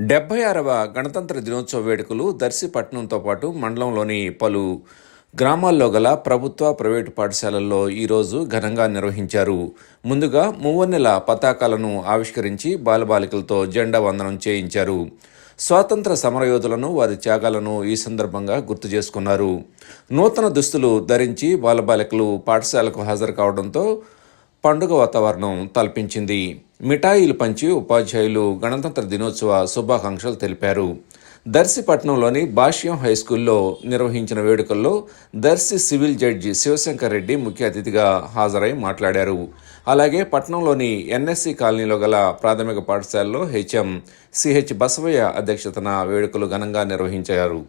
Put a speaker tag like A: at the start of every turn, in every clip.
A: డెబ్బై ఆరవ గణతంత్ర దినోత్సవ వేడుకలు దర్శి పట్టణంతో పాటు మండలంలోని పలు గ్రామాల్లో గల ప్రభుత్వ ప్రైవేటు పాఠశాలల్లో ఈరోజు ఘనంగా నిర్వహించారు. ముందుగా మూవన్నెల పతాకాలను ఆవిష్కరించి బాలబాలికలతో జెండా వందనం చేయించారు. స్వాతంత్ర సమరయోధులను వారి త్యాగాలను ఈ సందర్భంగా గుర్తు చేసుకున్నారు. నూతన దుస్తులు ధరించి బాలబాలికలు పాఠశాలకు హాజరు కావడంతో పండుగ వాతావరణం తలపించింది. మిఠాయిలు పంచి ఉపాధ్యాయులు గణతంత్ర దినోత్సవ శుభాకాంక్షలు తెలిపారు. దర్శిపట్నంలోని భాష్యం హై స్కూల్లో నిర్వహించిన వేడుకల్లో దర్శి సివిల్ జడ్జి శివశంకర్ రెడ్డి ముఖ్య అతిథిగా హాజరై మాట్లాడారు. అలాగే పట్టణంలోని ఎన్ఎస్సి కాలనీలో గల ప్రాథమిక పాఠశాలలో హెచ్ఎం సిహెచ్ బసవయ్య అధ్యక్షతన వేడుకలు ఘనంగా నిర్వహించారు.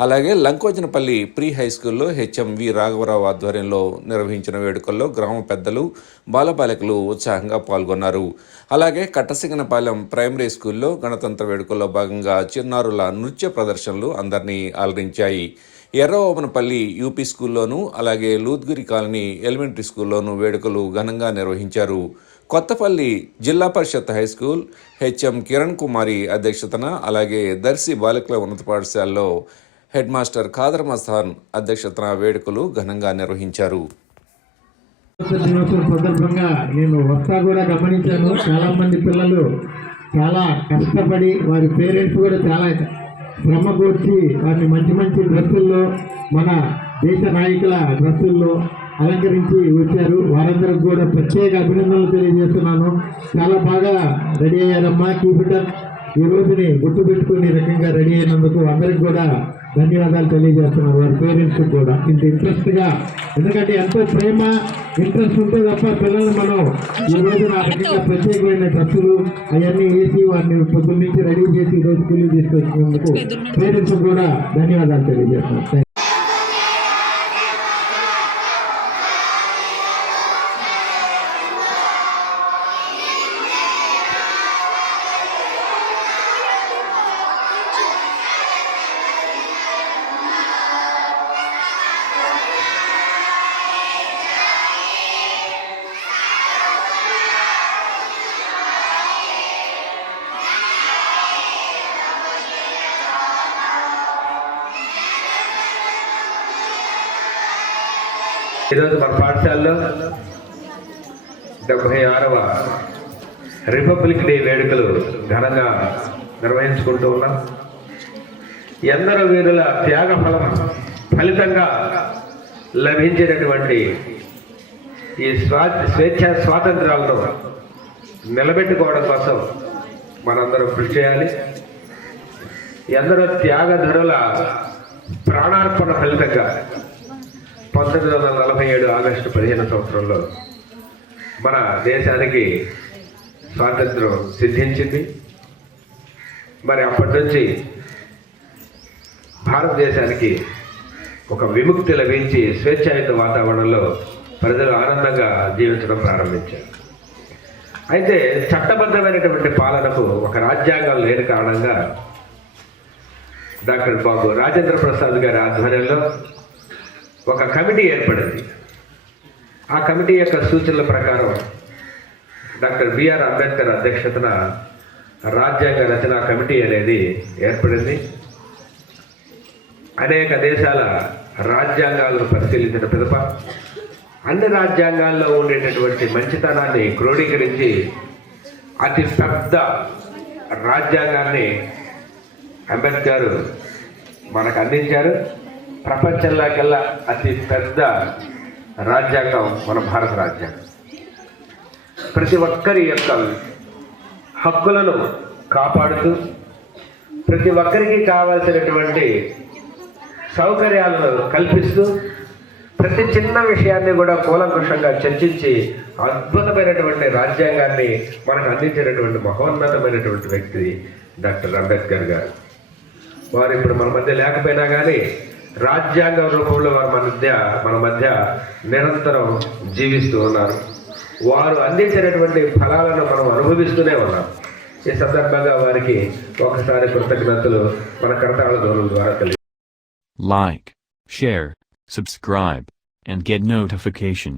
A: అలాగే లంకోజనపల్లి ప్రీ హై స్కూల్లో హెచ్ఎం వి రాఘవరావు ఆధ్వర్యంలో నిర్వహించిన వేడుకల్లో గ్రామ పెద్దలు బాలబాలికలు ఉత్సాహంగా పాల్గొన్నారు. అలాగే కట్టసింగనపాలెం ప్రైమరీ స్కూల్లో గణతంత్ర వేడుకల్లో భాగంగా చిన్నారుల నృత్య ప్రదర్శనలు అందరినీ అలరించాయి. ఎర్రవోమనపల్లి యూపీ స్కూల్లోనూ అలాగే లూద్గిరి కాలనీ ఎలిమెంటరీ స్కూల్లోనూ వేడుకలు ఘనంగా నిర్వహించారు. Kothapalli Zilla Parishad high school HM Kiran Kumari అధ్యక్షతన అలాగే దర్శి బాలికల ఉన్నత పాఠశాలలో హెడ్ మాస్టర్ ఖాదర్ మస్తాన్ అధ్యక్షతన వేడుకలు ఘనంగా నిర్వహించారు.
B: సందర్భంగా నేను వస్తా కూడా గమనించాను. చాలా మంది పిల్లలు చాలా కష్టపడి వారి పేరెంట్స్ కూడా చాలా శ్రమ కూర్చి వారిని మంచి మంచి డ్రెస్సుల్లో మన దేశ నాయకుల డ్రెస్సుల్లో అలంకరించి వచ్చారు. వారందరికి కూడా ప్రత్యేక అభినందనలు తెలియజేస్తున్నాను. చాలా బాగా రెడీ అయ్యారమ్మా కీపిటర్ ఈ రోజుని గుర్తుపెట్టుకునే రకంగా రెడీ అయినందుకు అందరికి కూడా ధన్యవాదాలు తెలియజేస్తున్నారు. వారి పేరెంట్స్ కూడా. ఇంత ఇంట్రెస్ట్గా ఎందుకంటే ఎంతో ప్రేమ ఇంట్రెస్ట్ ఉంటే తప్ప పిల్లల్ని మనం ఈ రోజు రకంగా ప్రత్యేకమైన డ్రెస్సులు అవన్నీ వేసి వారిని పొద్దున్న నుంచి రెడీ చేసి ఈ రోజు స్కూల్ తీసుకొచ్చినందుకు పేరెంట్స్ కూడా ధన్యవాదాలు తెలియజేస్తున్నాను
C: ఈరోజు మన పాఠశాలలో డెబ్బై ఆరవ రిపబ్లిక్ డే వేడుకలు ఘనంగా నిర్వహించుకుంటూ ఉన్నాం. ఎందరో వీరుల త్యాగ ఫలం ఫలితంగా లభించినటువంటి ఈ స్వా స్వేచ్ఛ స్వాతంత్రాలను నిలబెట్టుకోవడం కోసం మనందరం కృషి చేయాలి. ఎందరో త్యాగధరుల ప్రాణార్పణ ఫలితంగా పంతొమ్మిది వందల నలభై ఏడు ఆగస్టు పదిహేను సంవత్సరంలో మన దేశానికి స్వాతంత్రం సిద్ధించింది. మరి అప్పటి నుంచి భారతదేశానికి ఒక విముక్తి లభించి స్వేచ్ఛాయుత వాతావరణంలో ప్రజలు ఆనందంగా జీవించడం ప్రారంభించారు. అయితే చట్టబద్ధమైనటువంటి పాలనకు ఒక రాజ్యాంగం లేని కారణంగా డాక్టర్ బాబు రాజేంద్ర ప్రసాద్ గారి ఆధ్వర్యంలో ఒక కమిటీ ఏర్పడింది. ఆ కమిటీ యొక్క సూచనల ప్రకారం డాక్టర్ బిఆర్ అంబేద్కర్ అధ్యక్షతన రాజ్యాంగ రచన కమిటీ అనేది ఏర్పడింది. అనేక దేశాల రాజ్యాంగాలను పరిశీలించిన పిదప అన్ని రాజ్యాంగాల్లో ఉండేటటువంటి మంచితనాన్ని క్రోడీకరించి అతి పెద్ద రాజ్యాంగాన్ని అంబేద్కర్ మనకు అందించారు. ప్రపంచంలోకెల్లా అతి పెద్ద రాజ్యాంగం మన భారత రాజ్యాంగం. ప్రతి ఒక్కరి యొక్క హక్కులను కాపాడుతూ ప్రతి ఒక్కరికి కావాల్సినటువంటి సౌకర్యాలను కల్పిస్తూ ప్రతి చిన్న విషయాన్ని కూడా కూలంకుషంగా చర్చించి అద్భుతమైనటువంటి రాజ్యాంగాన్ని మనకు అందించినటువంటి మహోన్నతమైనటువంటి వ్యక్తి డాక్టర్ అంబేద్కర్ గారు. వారు ఇప్పుడు మన మధ్య లేకపోయినా కానీ రాజ్యాంగ రూపంలో వారి మన మధ్య మన మధ్య నిరంతరం జీవిస్తూ ఉన్నారు. వారు అందించినటువంటి ఫలాలను మనం అనుభవిస్తూనే ఉన్నాం. ఈ సందర్భంగా వారికి ఒకసారి కృతజ్ఞతలు మన కర్తాళ ధ్వనుల ద్వారా తెలియ
D: like share subscribe and get notification.